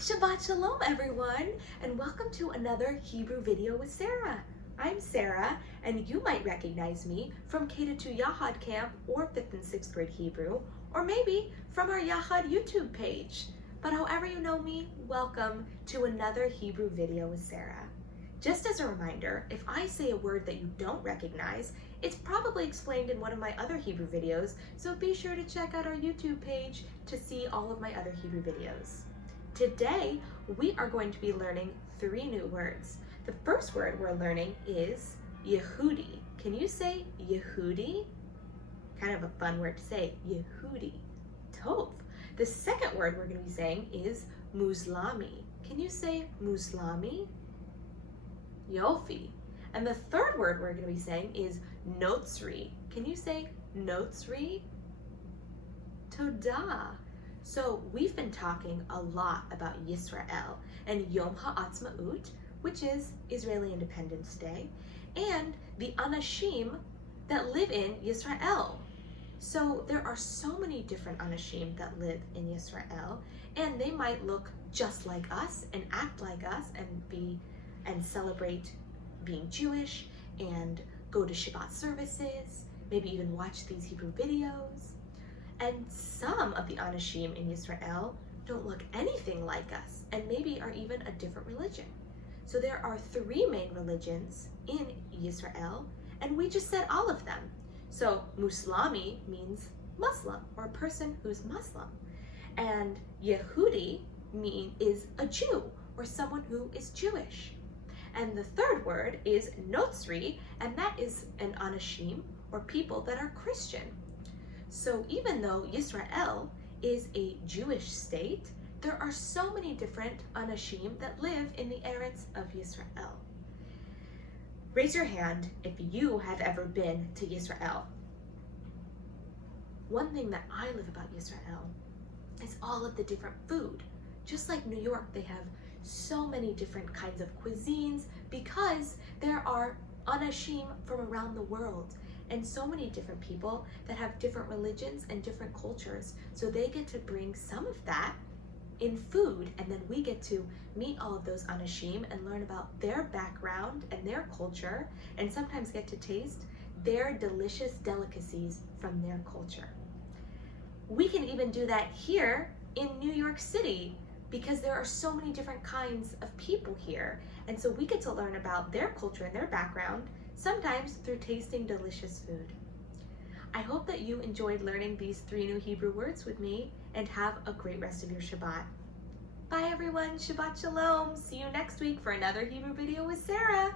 Shabbat Shalom, everyone, and welcome to another Hebrew video with Sarah. I'm Sarah, and you might recognize me from K-2 Yahad Camp or 5th and 6th grade Hebrew, or maybe from our Yahad YouTube page. But however you know me, welcome to another Hebrew video with Sarah. Just as a reminder, if I say a word that you don't recognize, it's probably explained in one of my other Hebrew videos, so be sure to check out our YouTube page to see all of my other Hebrew videos. Today, we are going to be learning 3 new words. The first word we're learning is Yehudi. Can you say Yehudi? Kind of a fun word to say, Yehudi. Tov. The second word we're going to be saying is Muslami. Can you say Muslami? Yofi. And the third word we're going to be saying is Notzri. Can you say Notzri? Todah. So we've been talking a lot about Yisrael and Yom HaAtzmaut, which is Israeli Independence Day, and the Anashim that live in Yisrael. So there are so many different Anashim that live in Yisrael, and they might look just like us and act like us and celebrate being Jewish and go to Shabbat services, maybe even watch these Hebrew videos. And some of the Anashim in Yisrael don't look anything like us and maybe are even a different religion. So there are 3 main religions in Yisrael, and we just said all of them. So Muslami means Muslim, or a person who's Muslim. And Yehudi is a Jew, or someone who is Jewish. And the third word is Notzri, and that is an Anashim, or people that are Christian. So even though Yisrael is a Jewish state, there are so many different Anashim that live in the Eretz of Yisrael. Raise your hand if you have ever been to Yisrael. One thing that I love about Yisrael is all of the different food. Just like New York, they have so many different kinds of cuisines because there are Anashim from around the world, and so many different people that have different religions and different cultures. So they get to bring some of that in food, and then we get to meet all of those Anashim and learn about their background and their culture, and sometimes get to taste their delicious delicacies from their culture. We can even do that here in New York City because there are so many different kinds of people here, and so we get to learn about their culture and their background, sometimes through tasting delicious food. I hope that you enjoyed learning these 3 new Hebrew words with me, and have a great rest of your Shabbat. Bye everyone, Shabbat Shalom. See you next week for another Hebrew video with Sarah.